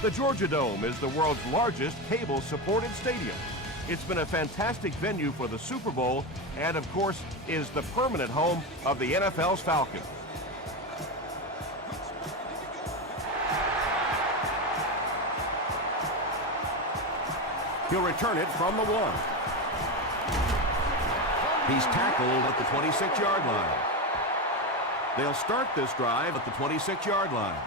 The Georgia Dome is the world's largest cable-supported stadium. It's been a fantastic venue for the Super Bowl and, of course, is the permanent home of the NFL's Falcons. He'll return it from the 1. He's tackled at the 26-yard line. They'll start this drive at the 26-yard line.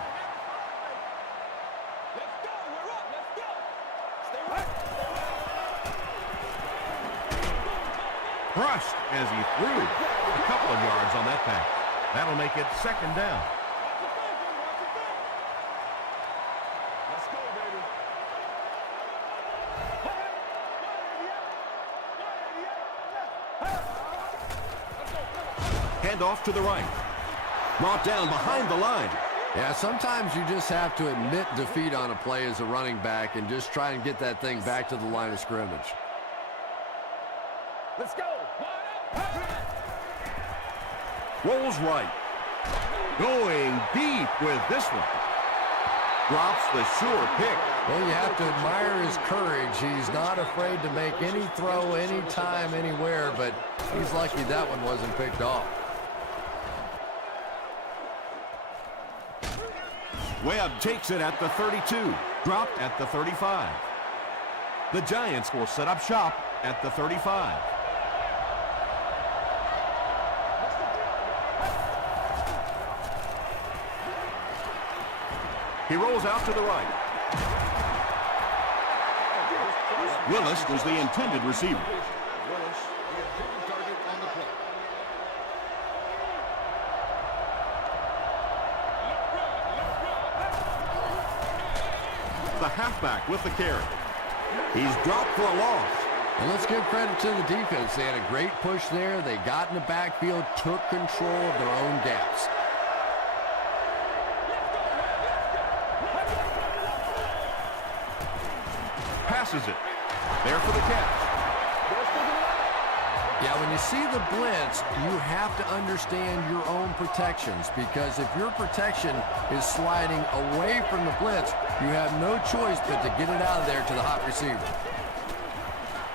Crushed as he threw a couple of yards on that pass. That'll make it 2nd down. Let's go, baby. Hand off to the right. Brought down behind the line. Yeah, sometimes you just have to admit defeat on a play as a running back and just try and get that thing back to the line of scrimmage. Let's go. Rolls right. Going deep with this one. Drops the sure pick. Well, you have to admire his courage. He's not afraid to make any throw, anytime, anywhere, but he's lucky that one wasn't picked off. Webb takes it at the 32. Dropped at the 35. The Giants will set up shop at the 35. He rolls out to the right. Willis was the intended receiver. The halfback with the carry. He's dropped for a loss. And let's give credit to the defense. They had a great push there. They got in the backfield, took control of their own gaps. Passes it. There for the catch. Yeah, when you see the blitz, you have to understand your own protections, because if your protection is sliding away from the blitz, you have no choice but to get it out of there to the hot receiver.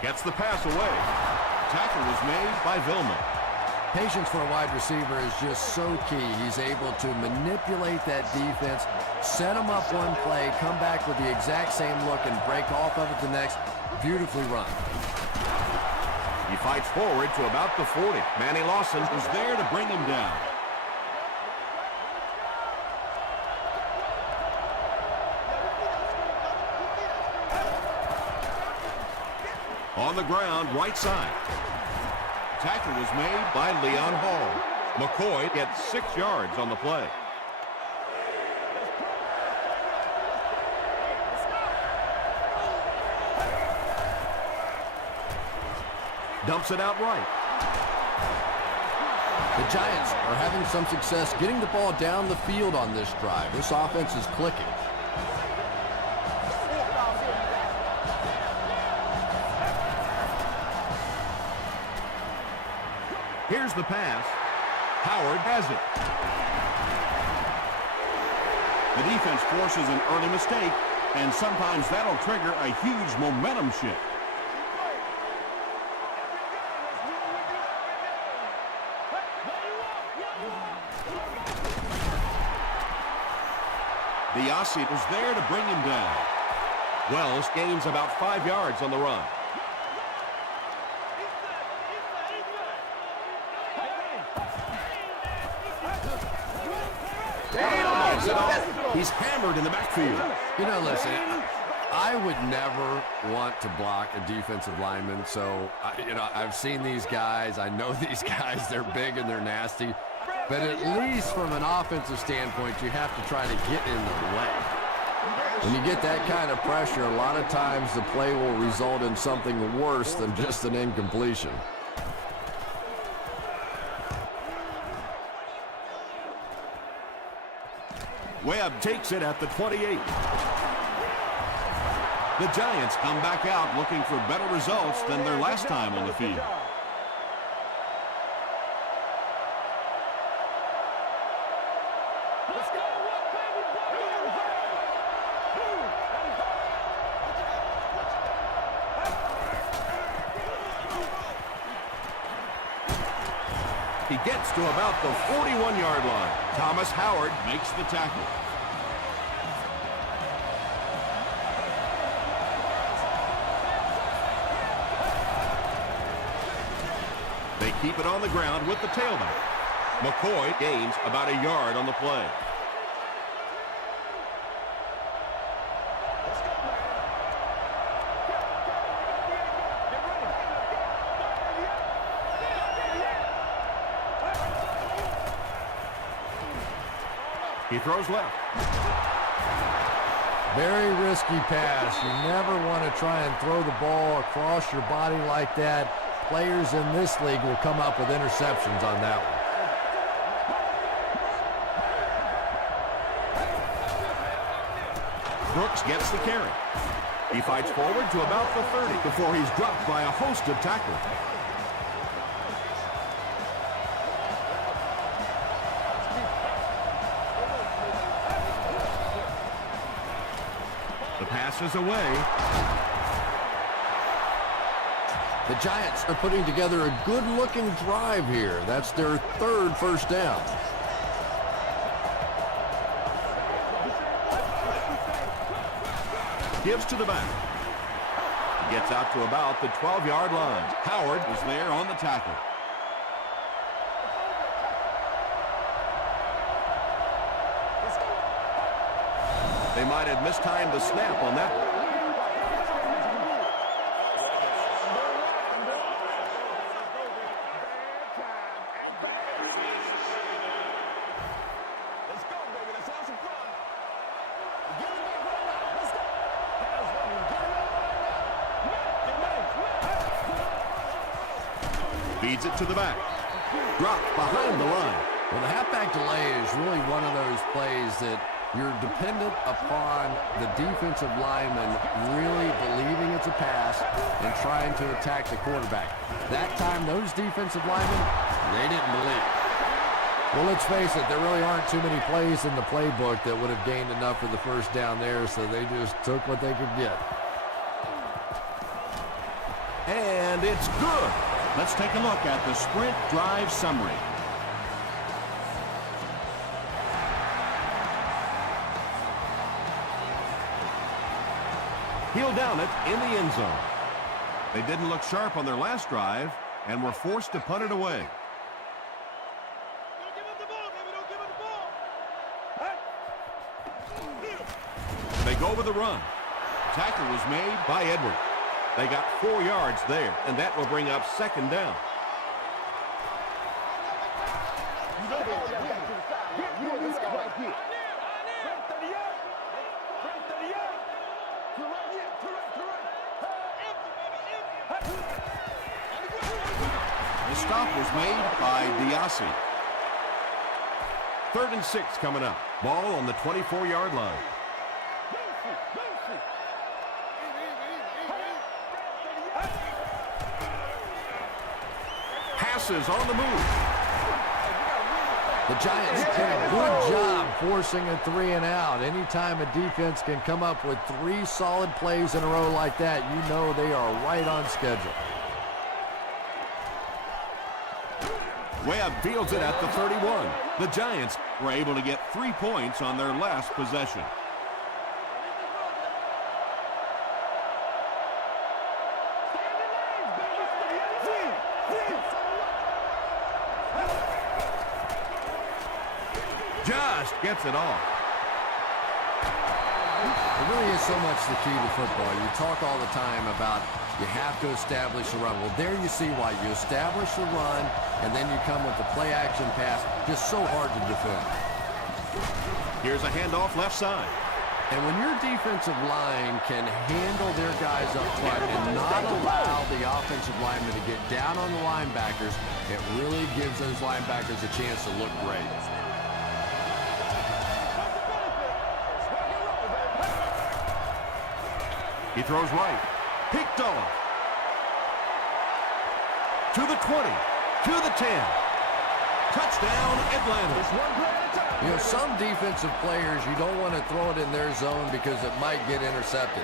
Gets the pass away. Tackle was made by Vilma. Patience for a wide receiver is just so key. He's able to manipulate that defense, set them up one play, come back with the exact same look, and break off of it the next. Beautifully run. He fights forward to about the 40. Manny Lawson is there to bring him down. On the ground, right side. Tackle was made by Leon Hall. McCoy gets 6 yards on the play. Dumps it out right. The Giants are having some success getting the ball down the field on this drive. This offense is clicking. Here's the pass. Howard has it. The defense forces an early mistake, and sometimes that'll trigger a huge momentum shift. The Aussie was there to bring him down. Wells gains about 5 yards on the run. He's hammered in the backfield. You know, listen, I would never want to block a defensive lineman, so, I've seen these guys. I know these guys. They're big and they're nasty. But at least from an offensive standpoint, you have to try to get in the way. When you get that kind of pressure, a lot of times the play will result in something worse than just an incompletion. Webb takes it at the 28. The Giants come back out looking for better results than their last time on the field. He gets to about the 41-yard line. Thomas Howard makes the tackle. They keep it on the ground with the tailback. McCoy gains about a yard on the play. He throws left. Very risky pass. You never want to try and throw the ball across your body like that. Players in this league will come up with interceptions on that one. Brooks gets the carry. He fights forward to about the 30 before he's dropped by a host of tacklers. The pass is away. The Giants are putting together a good-looking drive here. That's their third first down. Gives to the back. Gets out to about the 12-yard line. Howard is there on the tackle. They might have mistimed the snap on that one. Feeds it to the back. Dropped behind the line. Well, the halfback delay is really one of those plays that you're dependent upon the defensive lineman really believing it's a pass and trying to attack the quarterback. That time, those defensive linemen, they didn't believe. Well, let's face it, there really aren't too many plays in the playbook that would have gained enough for the first down there, so they just took what they could get. And it's good. Let's take a look at the sprint drive summary. He'll down it in the end zone. They didn't look sharp on their last drive and were forced to punt it away. Don't give up the ball, baby. Don't give up the ball. They go with the run. Tackle was made by Edwards. They got 4 yards there, and that will bring up second down. The stop was made by Diassi. 3rd and 6 coming up. Ball on the 24-yard line. Passes on the move. The Giants did a good job forcing a 3 and out. Anytime a defense can come up with 3 solid plays in a row like that, you know they are right on schedule. Webb fields it at the 31. The Giants were able to get 3 points on their last possession. Just gets it off. It really is so much the key to football. You talk all the time about you have to establish a run. Well, there you see why. You establish the run, and then you come with the play-action pass. Just so hard to defend. Here's a handoff left side. And when your defensive line can handle their guys up front and not allow the offensive linemen to get down on the linebackers, it really gives those linebackers a chance to look great. He throws right. Picked off. To the 20. To the 10. Touchdown, Atlanta. You know, some defensive players, you don't want to throw it in their zone because it might get intercepted.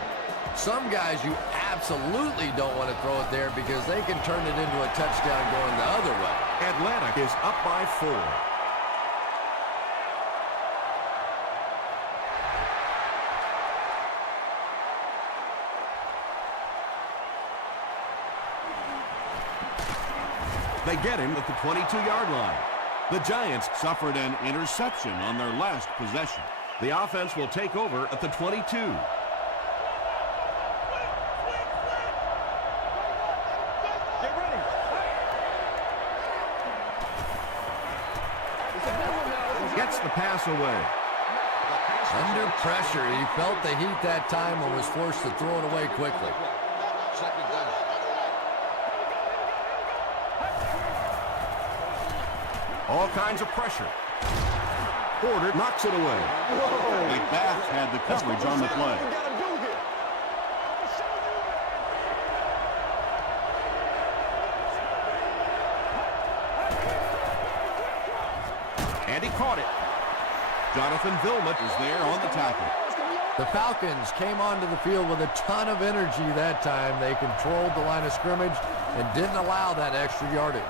Some guys, you absolutely don't want to throw it there because they can turn it into a touchdown going the other way. Atlanta is up by 4. They get him at the 22-yard line. The Giants suffered an interception on their last possession. The offense will take over at the 22. Gets the pass away. Under pressure, he felt the heat that time and was forced to throw it away quickly. All kinds of pressure. Porter knocks it away. McBath had the coverage on the play. And he caught it. Jonathan Vilma is there on the tackle. The Falcons came onto the field with a ton of energy that time. They controlled the line of scrimmage and didn't allow that extra yardage.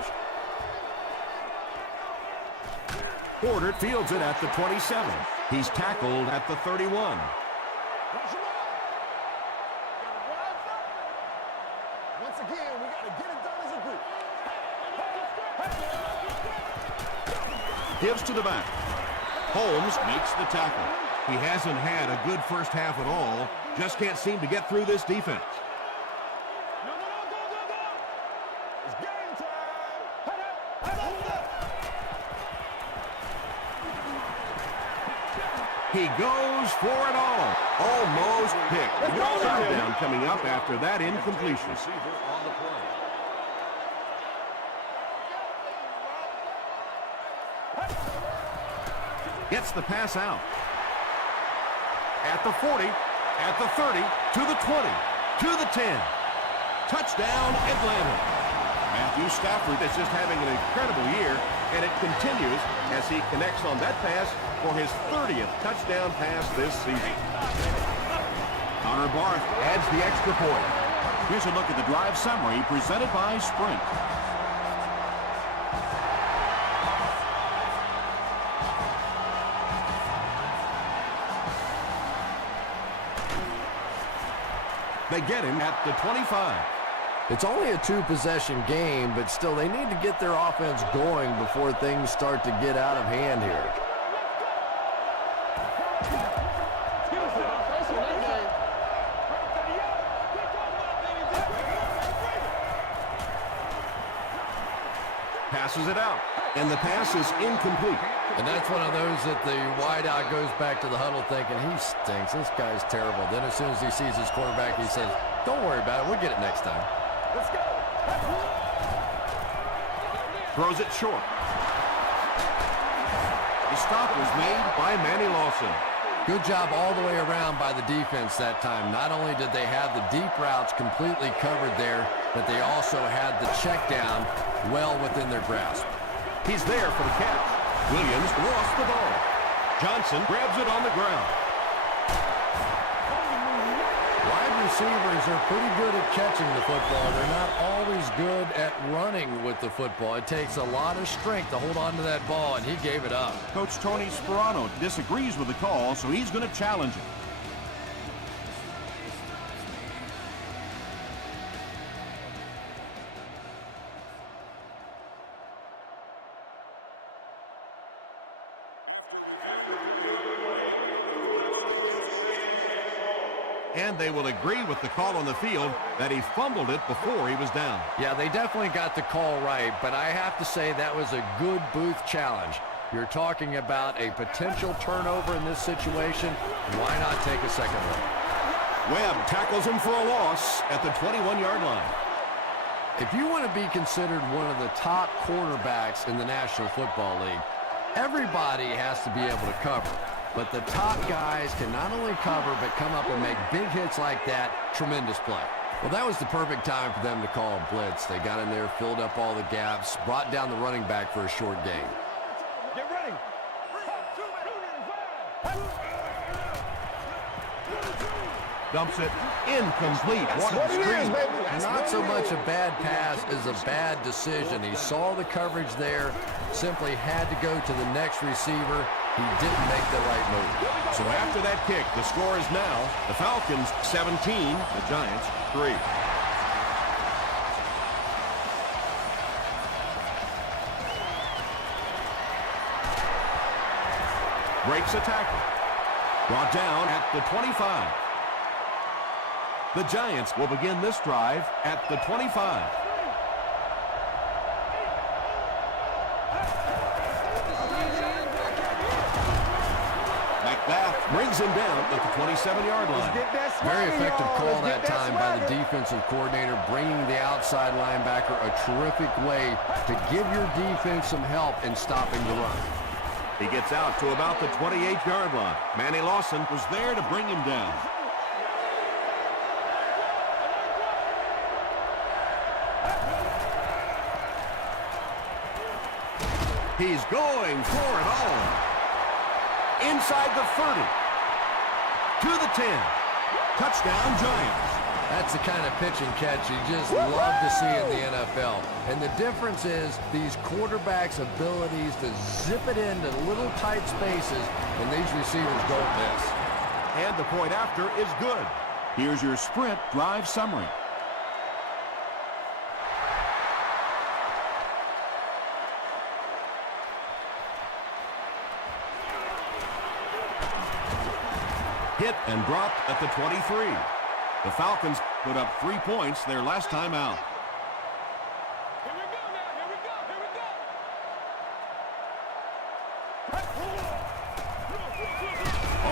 Porter fields it at the 27. He's tackled at the 31. Once again, we got to get it done as a group. Gives to the back. Holmes makes the tackle. He hasn't had a good first half at all. Just can't seem to get through this defense. No, go. It's game time. He goes for it all. Almost picked. Third down coming up after that incompletion. Gets the pass out. At the 40, at the 30, to the 20, to the 10. Touchdown, Atlanta. Matthew Stafford Is just having an incredible year, and it continues as he connects on that pass for his 30th touchdown pass this season. Connor Barth Adds the extra point. Here's a look at the drive summary presented by Sprint. They get him at the 25. It's only a two-possession game, but still they need to get their offense going before things start to get out of hand here. Passes it out, and the pass is incomplete. And that's one of those that the wideout goes back to the huddle thinking, he stinks, this guy's terrible. Then as soon as he sees his quarterback, he says, don't worry about it, we'll get it next time. Let's go. Throws it short. The stop was made by Manny Lawson. Good job all the way around by the defense that time. Not only did they have the deep routes completely covered there, but they also had the check down well within their grasp. He's there for the catch. Williams lost the ball. Johnson grabs it on the ground. Wide receivers are pretty good at catching the football. They're not always good at running with the football. It takes a lot of strength to hold on to that ball, and he gave it up. Coach Tony Sperano disagrees with the call, so he's going to challenge it. And they will agree with the call on the field that he fumbled it before he was down. Yeah, they definitely got the call right, but I have to say that was a good Booth challenge. You're talking about a potential turnover in this situation. Why not take a second look? Webb tackles him for a loss at the 21-yard line. If you want to be considered one of the top quarterbacks in the National Football League, everybody has to be able to cover. But the top guys can not only cover, but come up and make big hits like that. Tremendous play. Well, that was the perfect time for them to call a blitz. They got in there, filled up all the gaps, brought down the running back for a short gain. Get ready. Dumps it incomplete. What a screen. Not so much a bad pass as a bad decision. He saw the coverage there, simply had to go to the next receiver. He didn't make the right move. So after that kick, the score is now the Falcons 17, the Giants 3. Breaks a tackle. Brought down at the 25. The Giants will begin this drive at the 25. Macbeth brings him down at the 27-yard line. Very effective call that time by the defensive coordinator, bringing the outside linebacker a terrific way to give your defense some help in stopping the run. He gets out to about the 28-yard line. Manny Lawson Was there to bring him down. He's going for it all. Inside the 30. To the 10. Touchdown, Giants. That's the kind of pitch and catch you just love to see in the NFL. And the difference is these quarterbacks' abilities to zip it into little tight spaces, and these receivers don't miss. And the point after is good. Here's your sprint drive summary. Hit and dropped at the 23. The Falcons put up 3 points their last time out. Here we go now. Here we go. Here we go.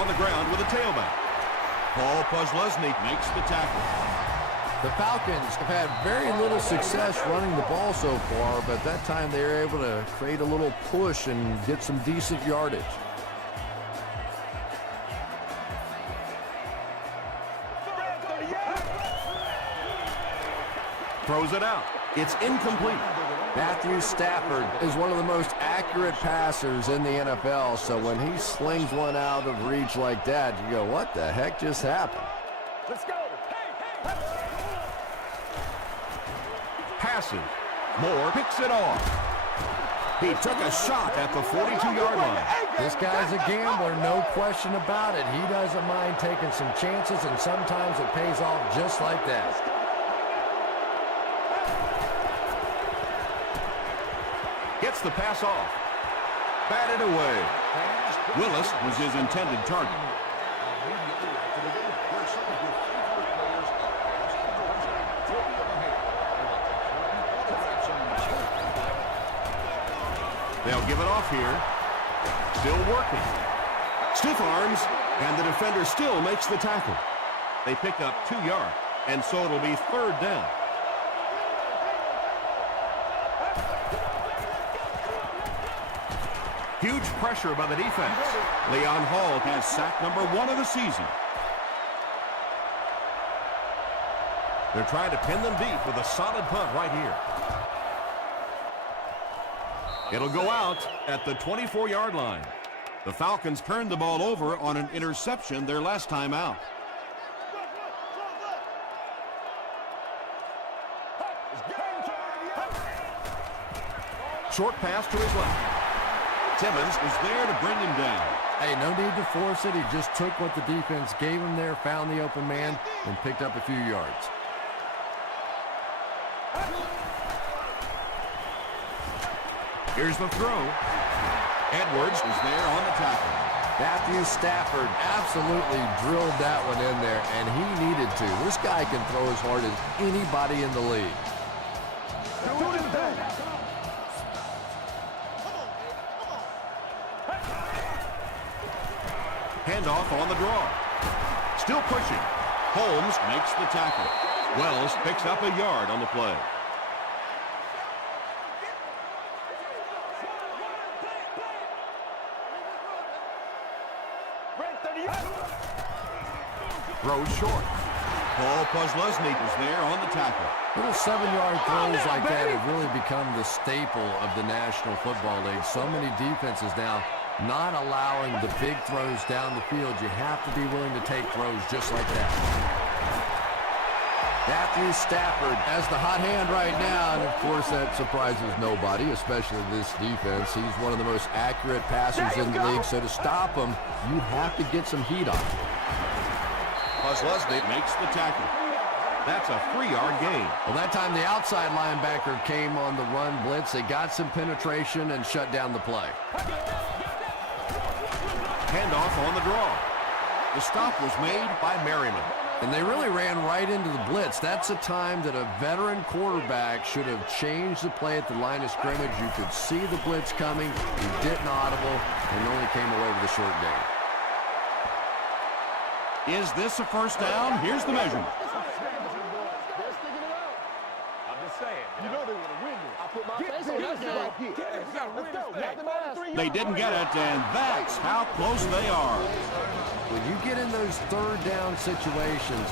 On the ground with a tailback. Paul Posluszny makes the tackle. The Falcons have had very little success running the ball so far, but that time they were able to create a little push and get some decent yardage. Throws it out. It's incomplete. Matthew Stafford is one of the most accurate passers in the NFL, so when he slings one out of reach like that, you go, what the heck just happened? Let's go. Hey. Passes. Moore picks it off. He took a shot at the 42-yard line. This guy's a gambler, no question about it. He doesn't mind taking some chances, and sometimes it pays off just like that. Gets the pass off. Batted away. Willis was his intended target. They'll give it off here. Still working. Stiff arms, and the defender still makes the tackle. They pick up 2 yards, and so it'll be 3rd down. Huge pressure by the defense. Leon Hall Has sack number 1 of the season. They're trying to pin them deep with a solid punt right here. It'll go out at the 24-yard line. The Falcons turned the ball over on an interception their last time out. Short pass to his left. Timmons was there to bring him down. Hey, no need to force it. He just took what the defense gave him there, found the open man, and picked up a few yards. Here's the throw. Edwards Was there on the tackle. Matthew Stafford absolutely drilled that one in there, and he needed to. This guy can throw as hard as anybody in the league. Handoff on the draw. Still pushing. Holmes makes the tackle. Wells picks up a yard on the play. Throws short. Paul Posluszny was there on the tackle. Little 7-yard throws like that have really become the staple of the National Football League. So many defenses now not allowing the big throws down the field. You have to be willing to take throws just like that. Matthew Stafford has the hot hand right now, and of course that surprises nobody, especially this defense. He's one of the most accurate passers in the league, so to stop him, you have to get some heat on him. Leslie makes the tackle. That's a 3-yard gain. Well, that time the outside linebacker came on the run blitz. They got some penetration and shut down the play. Handoff on the draw. The stop was made by Merriman. And they really ran right into the blitz. That's a time that a veteran quarterback should have changed the play at the line of scrimmage. You could see the blitz coming. He didn't audible and only came away with a short gain. Is this a first down? Here's the measurement. I'm just saying. You know they want to win this. I put my face on that guy. They didn't get it, and that's how close they are. When you get in those third down situations,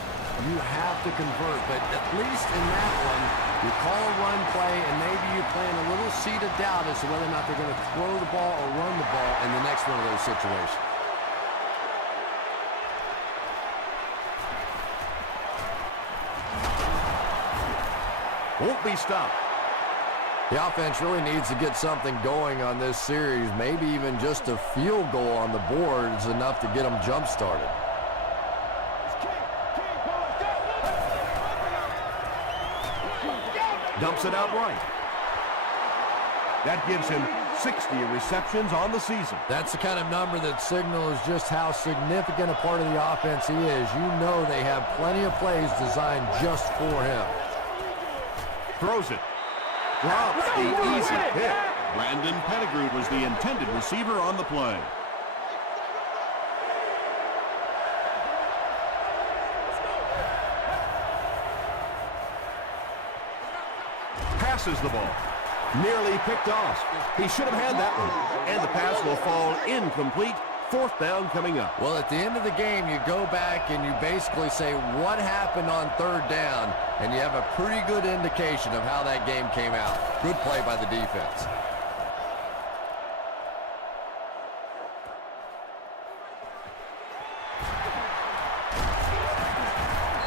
you have to convert. But at least in that one, you call a run play, and maybe you plant a little seed of doubt as to whether or not they're going to throw the ball or run the ball in the next one of those situations. Won't be stopped. The offense really needs to get something going on this series. Maybe even just a field goal on the board is enough to get them jump-started. Dumps it out right. That gives him 60 receptions on the season. That's the kind of number that signals just how significant a part of the offense he is. You know they have plenty of plays designed just for him. Throws it. Drops the easy hit. Brandon Pettigrew was the intended receiver on the play. Passes the ball. Nearly picked off. He should have had that one. And the pass will fall incomplete. Fourth down coming up. Well, at the end of the game, you go back and you basically say what happened on third down, and you have a pretty good indication of how that game came out. Good play by the defense.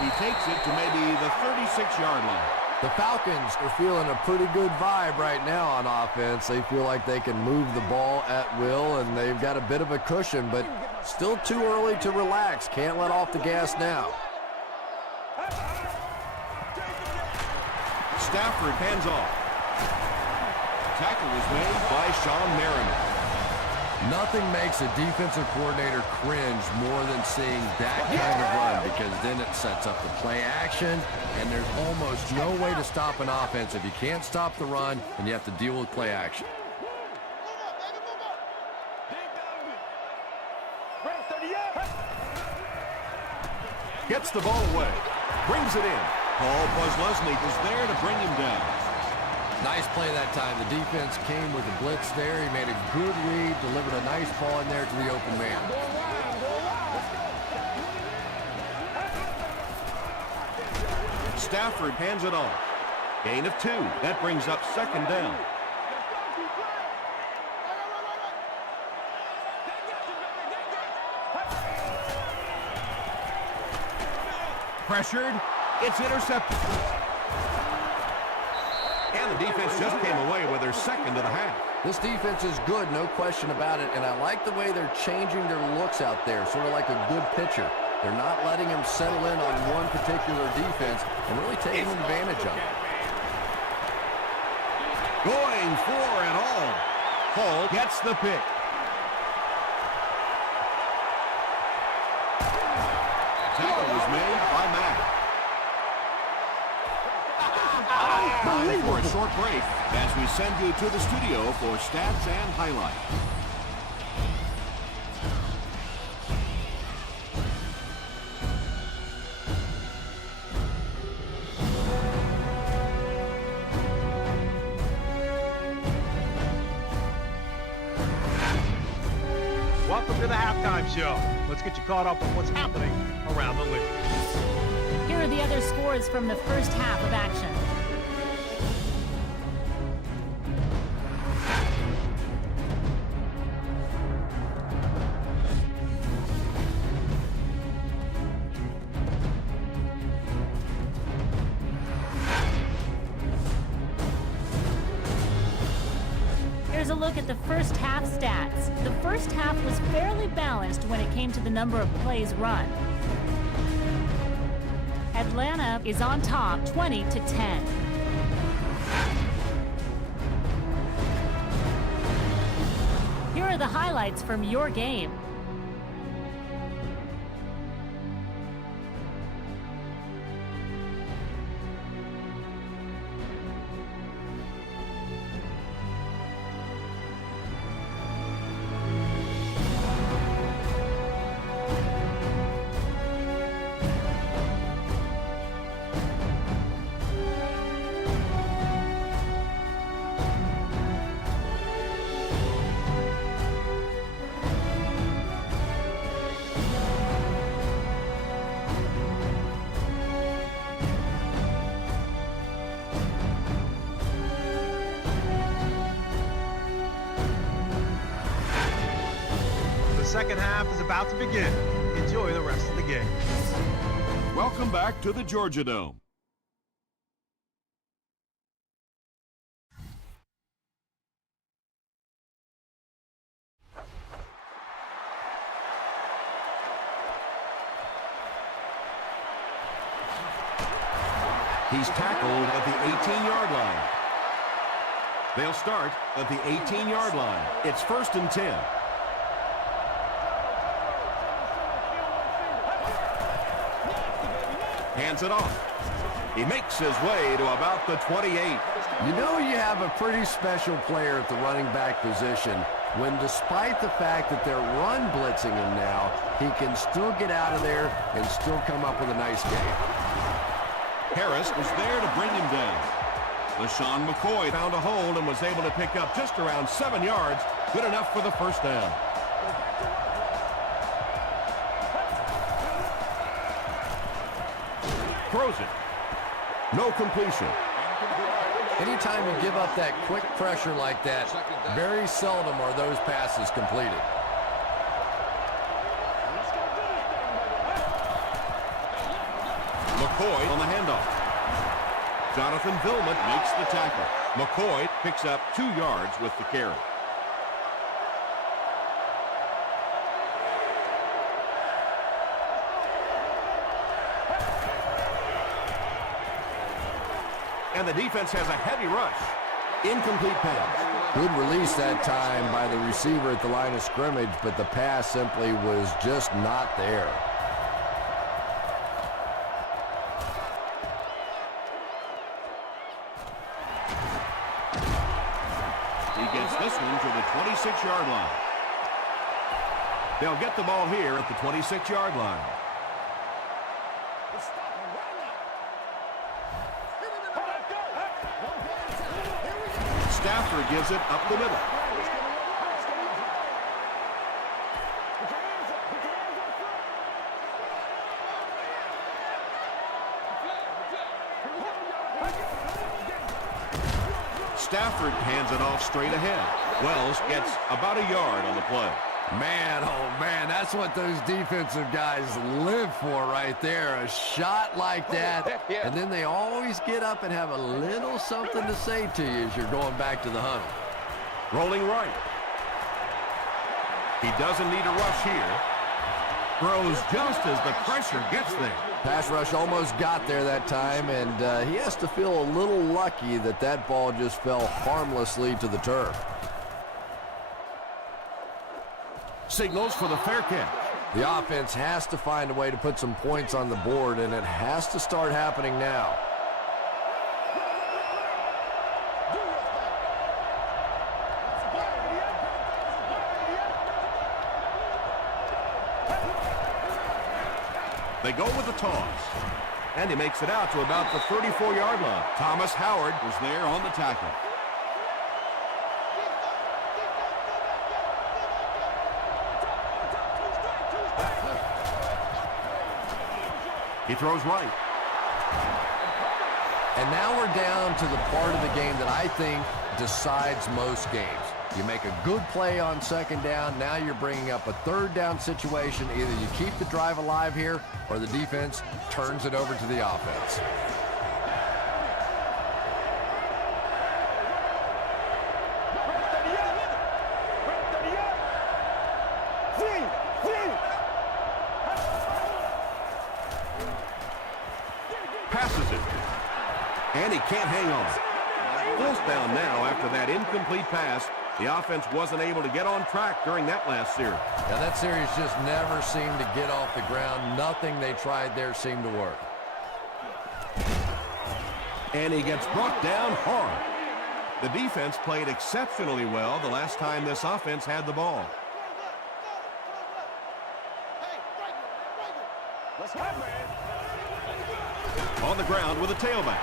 He takes it to maybe the 36-yard line. The Falcons are feeling a pretty good vibe right now on offense. They feel like they can move the ball at will, and they've got a bit of a cushion, but still too early to relax. Can't let off the gas now. Stafford hands off. Tackle was made by Sean Merriman. Nothing makes a defensive coordinator cringe more than seeing that kind of run, because then it sets up the play action, and there's almost no way to stop an offense if you can't stop the run and you have to deal with play action. Gets the ball away. Brings it in. Paul Posluszny was there to bring him down. Nice play that time. The defense came with a blitz there. He made a good read, delivered a nice ball in there to the open man. Stafford hands it off. Gain of 2. That brings up second down. Pressured. It's intercepted. And the defense just came away with their second of the half. This defense is good, no question about it, and I like the way they're changing their looks out there, sort of like a good pitcher. They're not letting him settle in on one particular defense and really taking advantage of it. Going for it all. Hall gets the pick. Tackle was made by Mack. Time for a short break as we send you to the studio for stats and highlights. Welcome to the halftime show. Let's get you caught up on what's happening around the league. Here are the other scores from the first half of action. Here's a look at the first half stats. The first half was fairly balanced when it came to the number of plays run. Atlanta is on top 20-10. Here are the highlights from your game. The second half is about to begin. Enjoy the rest of the game. Welcome back to the Georgia Dome. He's tackled at the 18-yard line. They'll start at the 18-yard line. It's 1st and 10. Hands it off. He makes his way to about the 28. You know you have a pretty special player at the running back position when, despite the fact that they're run blitzing him now, he can still get out of there and still come up with a nice game. Harris was there to bring him down. LaShawn McCoy Found a hold and was able to pick up just around 7 yards. Good enough for the first down. Throws it. No completion. Anytime you give up that quick pressure like that, very seldom are those passes completed. McCoy on the handoff. Jonathan Vilmet makes the tackle. McCoy picks up 2 yards with the carry. And the defense has a heavy rush. Incomplete pass. Good release that time by the receiver at the line of scrimmage, but the pass simply was just not there. He gets this one to the 26-yard line. They'll get the ball here at the 26-yard line. Stafford gives it up the middle. Stafford hands it off straight ahead. Wells gets about a yard on the play. Man, oh man, that's what those defensive guys live for right there. A shot like that, and then they always get up and have a little something to say to you as you're going back to the huddle. Rolling right. He doesn't need a rush here. Throws just as the pressure gets there. Pass rush almost got there that time, and he has to feel a little lucky that that ball just fell harmlessly to the turf. Signals for the fair catch. The offense has to find a way to put some points on the board, and it has to start happening now. They go with the toss. And he makes it out to about the 34-yard line. Thomas Howard Was there on the tackle. He throws right. And now we're down to the part of the game that I think decides most games. You make a good play on second down, now you're bringing up a third down situation. Either you keep the drive alive here, or the defense turns it over to the offense. passes it. And he can't hang on. Fourth down now after that incomplete pass. The offense wasn't able to get on track during that last series. Now, that series just never seemed to get off the ground. Nothing they tried there seemed to work. And he gets brought down hard. The defense played exceptionally well the last time this offense had the ball. On the ground with a tailback.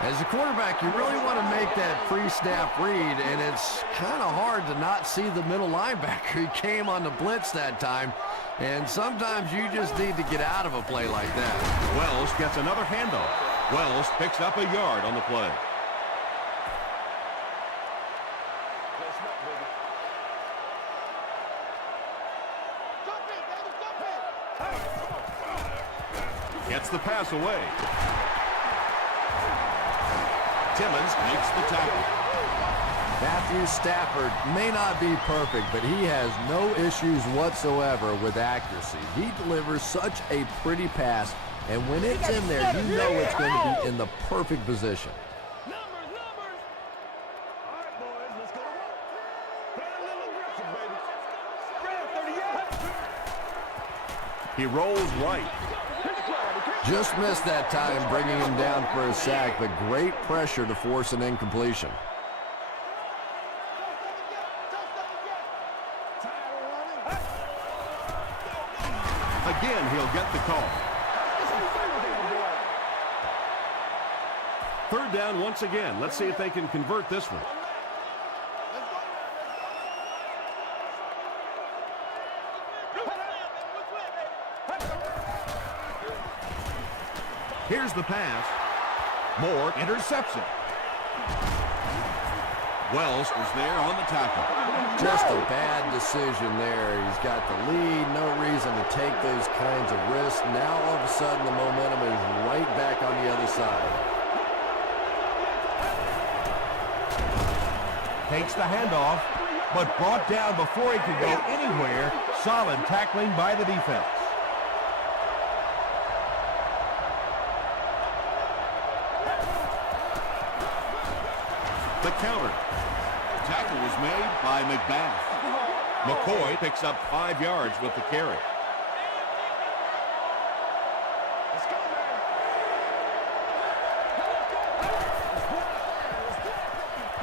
As a quarterback, you really want to make that pre-snap read, and it's kind of hard to not see the middle linebacker. He came on the blitz that time, and sometimes you just need to get out of a play like that. Wells gets another handoff. Wells picks up a yard on the play. Gets the pass away. Timmons makes the tackle. Matthew Stafford may not be perfect, but he has no issues whatsoever with accuracy. He delivers such a pretty pass, and when it's in there, you know it's going to be in the perfect position. He rolls right. Just missed that time, bringing him down for a sack, but great pressure to force an incompletion. Again, he'll get the call. Third down once again. Let's see if they can convert this one. Here's the pass. Moore intercepts it. Wells is there on the tackle. Just a bad decision there. He's got the lead, no reason to take those kinds of risks. Now all of a sudden the momentum is right back on the other side. Takes the handoff, but brought down before he could go anywhere. Solid tackling by the defense. The counter. Tackle was made by McBath. McCoy picks up 5 yards with the carry.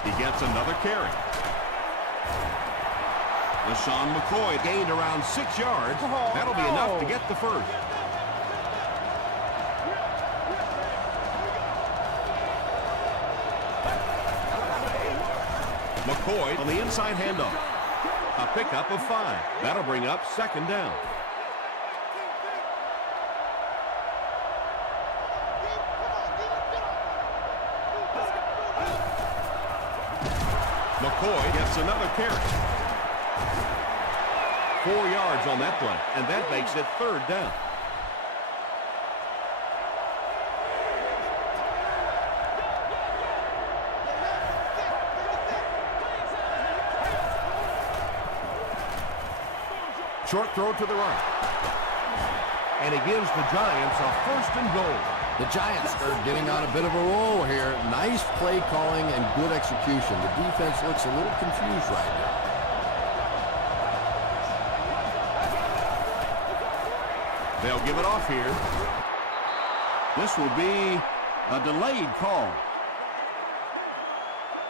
He gets another carry. LaShawn McCoy gained around 6 yards. That'll be enough to get the first. McCoy on the inside handoff. A pickup of 5. That'll bring up second down. McCoy gets another carry. 4 yards on that play, and that makes it third down. Short throw to the right. And he gives the Giants a first and goal. The Giants are getting on a bit of a roll here. Nice play calling and good execution. The defense looks a little confused right now. They'll give it off here. This will be a delayed call.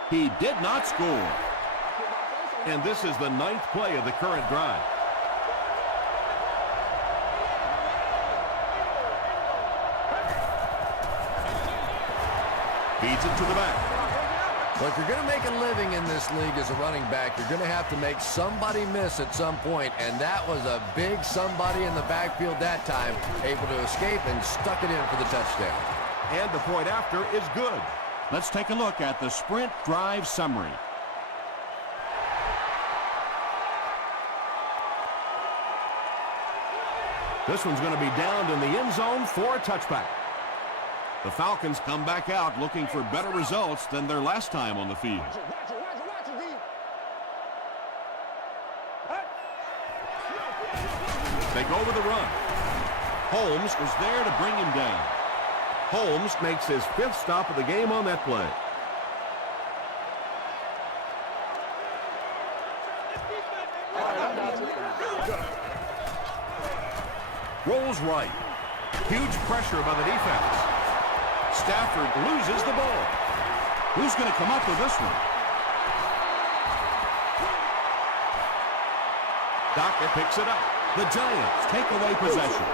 He did not score. And this is the 9th play of the current drive. Feeds it to the back. Well, if you're going to make a living in this league as a running back, you're going to have to make somebody miss at some point, and that was a big somebody in the backfield that time, able to escape and stuck it in for the touchdown. And the point after is good. Let's take a look at the sprint drive summary. This one's going to be downed in the end zone for a touchback. The Falcons come back out looking for better results than their last time on the field. They go with the run. Holmes was there to bring him down. Holmes makes his 5th stop of the game on that play. Rolls right. Huge pressure by the defense. Stafford loses the ball. Who's going to come up with this one? Dockett picks it up. The Giants take away possession.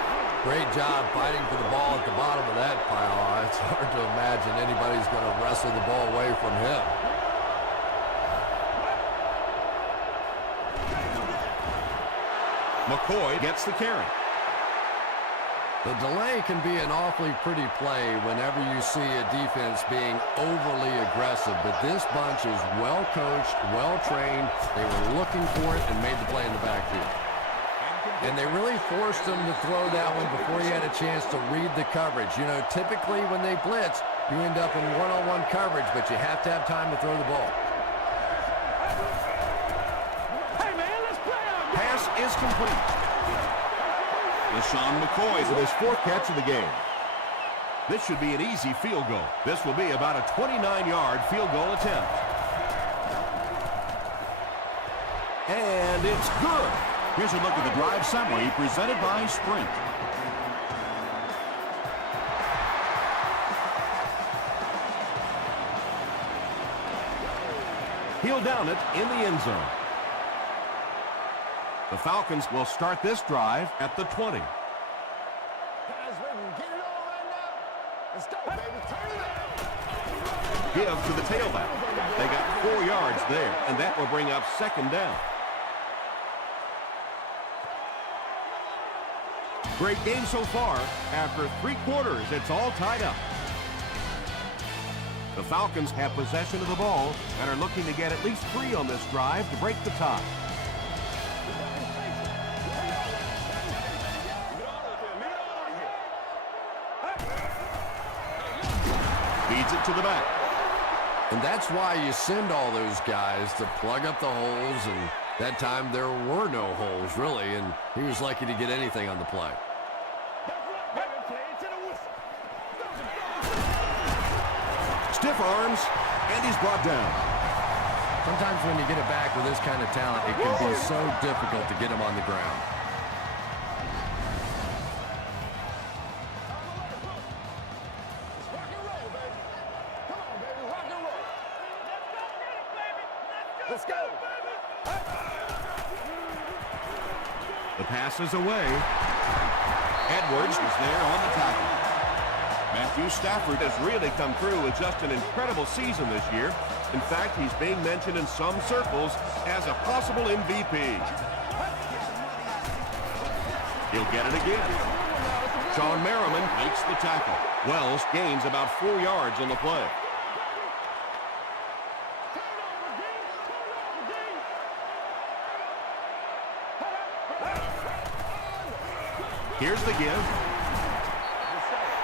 Great job fighting for the ball at the bottom of that pile. It's hard to imagine anybody's going to wrestle the ball away from him. McCoy gets the carry. The delay can be an awfully pretty play whenever you see a defense being overly aggressive, but this bunch is well coached, well trained. They were looking for it and made the play in the backfield. And they really forced him to throw that one before he had a chance to read the coverage. You know, typically when they blitz, you end up in one-on-one coverage, but you have to have time to throw the ball. Hey, man, let's play out. Pass is complete. LaShawn McCoy With his 4th catch of the game. This should be an easy field goal. This will be about a 29-yard field goal attempt. And it's good. Here's a look at the drive summary presented by Sprint. He'll down it in the end zone. The Falcons will start this drive at the 20. Guys, baby, get it on right now. Let's go, baby. Turn it up. Give to the tailback. They got 4 yards there, and that will bring up 2nd down. Great game so far. After 3 quarters, it's all tied up. The Falcons have possession of the ball and are looking to get at least 3 on this drive to break the tie. Feeds it to the back. And that's why you send all those guys to plug up the holes, and that time there were no holes, really, and he was lucky to get anything on the play. Stiff arms, and he's brought down. Sometimes when you get it back with this kind of talent, it can be so difficult to get him on the ground. Rock and roll, baby. Come on, baby. Rock and roll. Let's go. The pass is away. Edwards was there on the tackle. Matthew Stafford has really come through with just an incredible season this year. In fact, he's being mentioned in some circles as a possible MVP. He'll get it again. Sean Merriman makes the tackle. Wells gains about 4 yards on the play. Here's the give.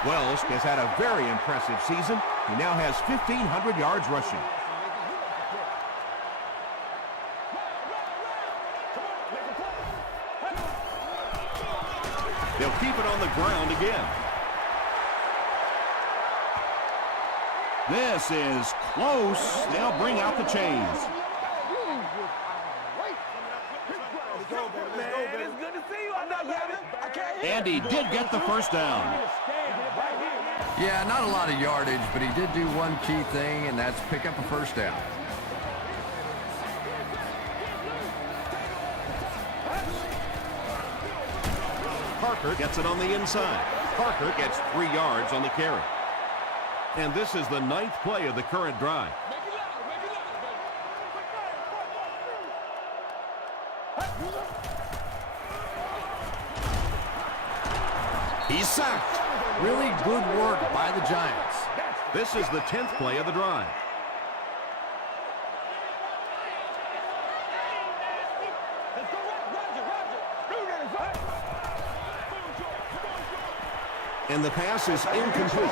Wells has had a very impressive season. He now has 1,500 yards rushing. They'll keep it on the ground again. This is close. They'll bring out the chains. And he did get the first down. Yeah, not a lot of yardage, but he did do one key thing, and that's pick up a first down. Parker gets it on the inside. Parker gets 3 yards on the carry. And this is the 9th play of the current drive. He's sacked. Really good work by the Giants. This is the 10th play of the drive. And the pass is incomplete.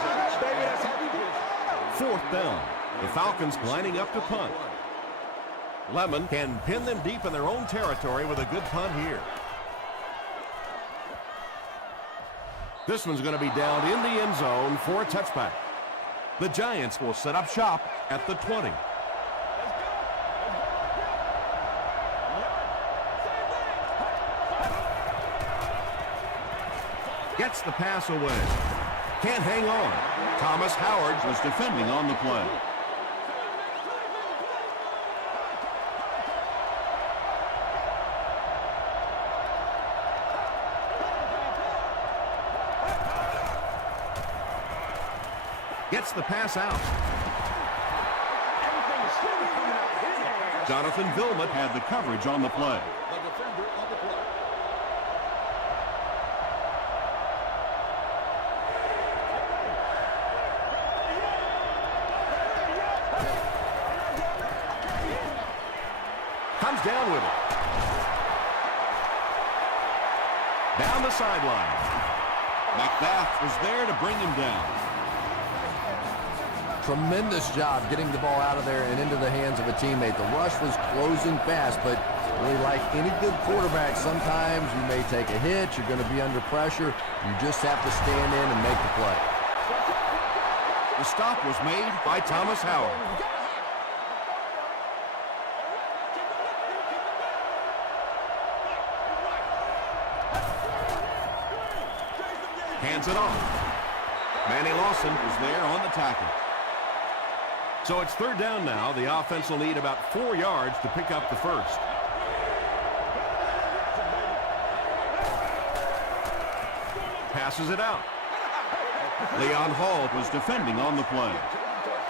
4th down. The Falcons lining up to punt. Lemon can pin them deep in their own territory with a good punt here. This one's going to be down in the end zone for a touchback. The Giants will set up shop at the 20. Gets the pass away. Can't hang on. Thomas Howard was defending on the play. Gets the pass out. Jonathan Vilmot had the coverage on the play. Comes down with it. Down the sideline. McBath was there to bring him down. Tremendous job getting the ball out of there and into the hands of a teammate. The rush was closing fast, but really like any good quarterback, sometimes you may take a hit. You're going to be under pressure. You just have to stand in and make the play. The stop was made by Thomas Howard. Hands it off. Manny Lawson was there on the tackle. So it's third down now. The offense will need about 4 yards to pick up the first. Passes it out. Leon Hall was defending on the play.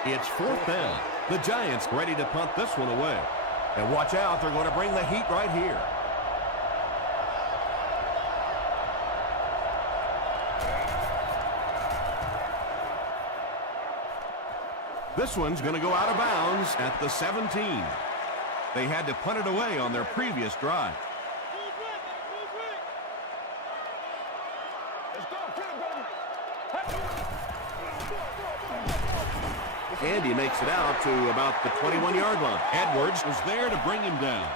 It's fourth down. The Giants ready to punt this one away. And watch out, they're going to bring the heat right here. This one's going to go out of bounds at the 17. They had to punt it away on their previous drive. Andy makes it out to about the 21-yard line. Edwards was there to bring him down.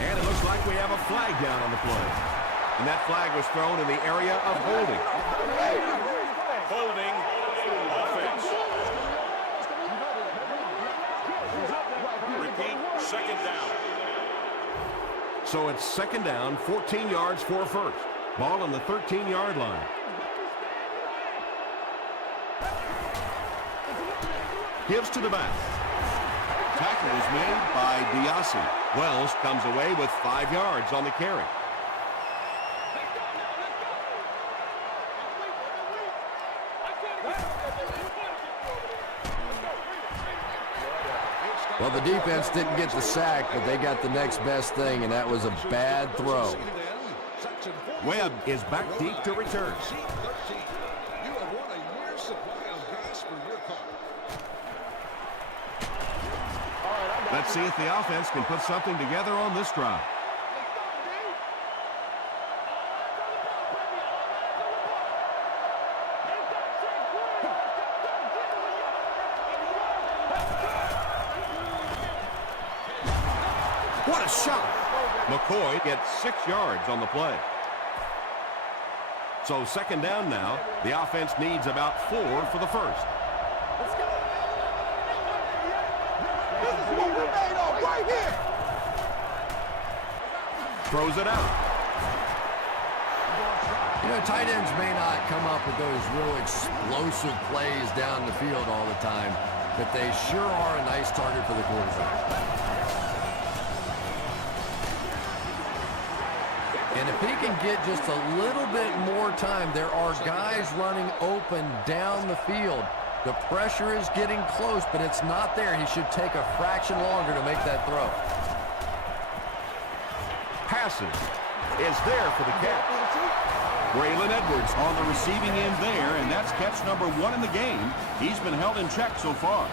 And it looks like we have a flag down on the play. And that flag was thrown in the area of holding. Holding offense. Repeat, second down. So it's second down, 14 yards for first. Ball on the 13-yard line. Gives to the back. Tackle is made by Diassi. Wells comes away with 5 yards on the carry. Well, the defense didn't get the sack, but they got the next best thing, and that was a bad throw. Webb is back deep to return. Let's see if the offense can put something together on this drive. What a shot! McCoy gets 6 yards on the play. So second down now. The offense needs about 4 for the first. This is what we made of right here. Throws it out. You know, tight ends may not come up with those real explosive plays down the field all the time, but they sure are a nice target for the quarterback. And if he can get just a little bit more time, there are guys running open down the field. The pressure is getting close, but it's not there. He should take a fraction longer to make that throw. Passes is there for the catch. Braylon Edwards on the receiving end there, and that's catch number 1 in the game. He's been held in check so far.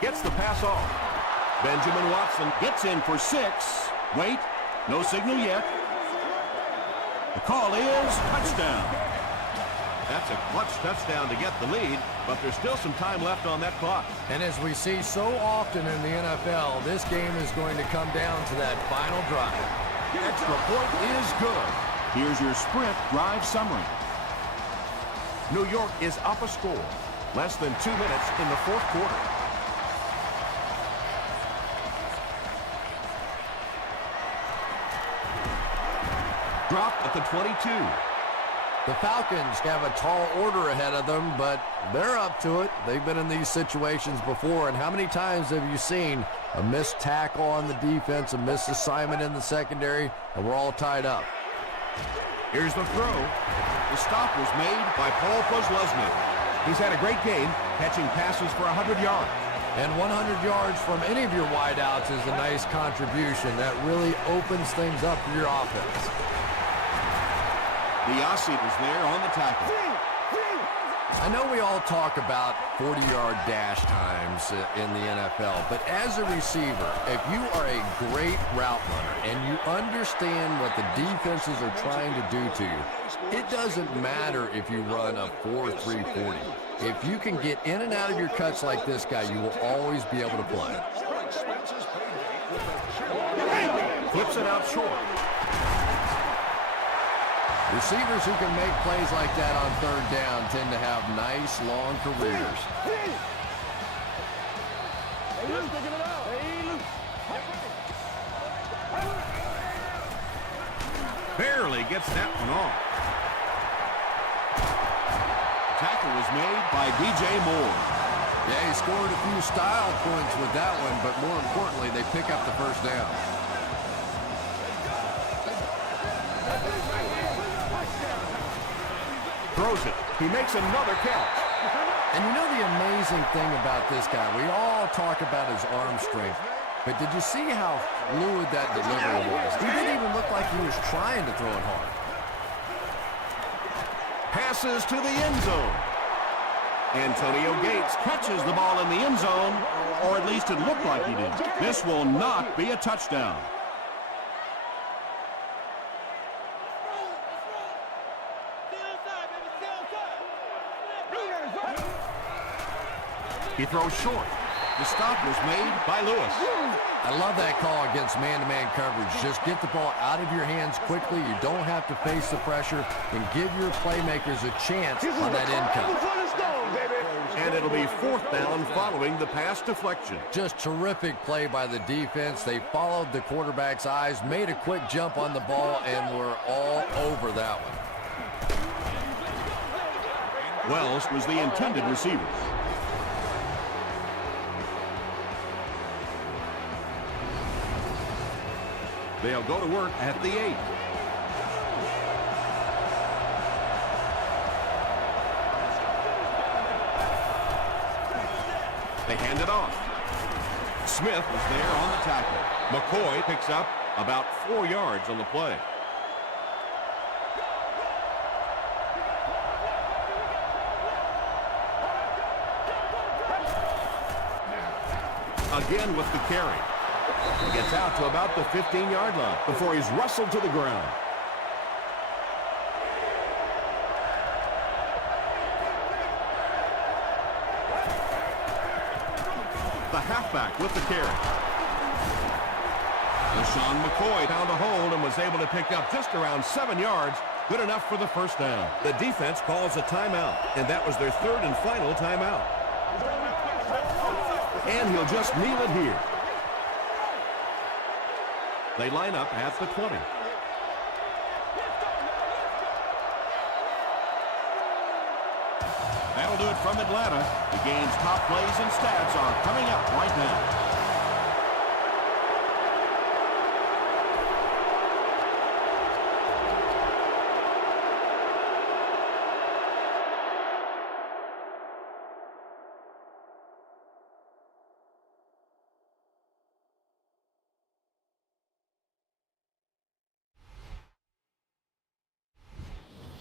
Gets the pass off. Benjamin Watson gets in for 6. Wait, no signal yet. The call is touchdown. That's a clutch touchdown to get the lead, but there's still some time left on that clock. And as we see so often in the NFL, this game is going to come down to that final drive. Extra point is good. Here's your sprint drive summary. New York is up a score. Less than 2 minutes in the fourth quarter. Dropped at the 22. The Falcons have a tall order ahead of them, but they're up to it. They've been in these situations before, and how many times have you seen a missed tackle on the defense, a missed assignment in the secondary, and we're all tied up? Here's the throw. The stop was made by Paul Posluszny. He's had a great game, catching passes for 100 yards. And 100 yards from any of your wideouts is a nice contribution. That really opens things up for your offense. The Aussie was there on the tackle. I know we all talk about 40-yard dash times in the NFL, but as a receiver, if you are a great route runner and you understand what the defenses are trying to do to you, it doesn't matter if you run a 4.340. If you can get in and out of your cuts like this guy, you will always be able to play. Flips it out short. Receivers who can make plays like that on third down tend to have nice, long careers. Barely gets that one off. Tackle was made by DJ Moore. Yeah, he scored a few style points with that one, but more importantly, they pick up the first down. Throws it. He makes another catch. And you know the amazing thing about this guy, we all talk about his arm strength, but did you see how fluid that delivery was? He didn't even look like he was trying to throw it hard. Passes to the end zone. Antonio Gates catches the ball in the end zone, or at least it looked like he did. This will not be a touchdown. He throws short. The stop was made by Lewis. I love that call against man-to-man coverage. Just get the ball out of your hands quickly. You don't have to face the pressure, and give your playmakers a chance on that income. And it'll be fourth down following the pass deflection. Just terrific play by the defense. They followed the quarterback's eyes, made a quick jump on the ball, and were all over that one. Wells was the intended receiver. They'll go to work at the 8. They hand it off. Smith was there on the tackle. McCoy picks up about 4 yards on the play. Again with the carry. He gets out to about the 15-yard line before he's wrestled to the ground. The halfback with the carry. LaShawn McCoy found a hole and was able to pick up just around 7 yards. Good enough for the first down. The defense calls a timeout, and that was their third and final timeout. And he'll just kneel it here. They line up at the 20. That'll do it from Atlanta. The game's top plays and stats are coming up right now.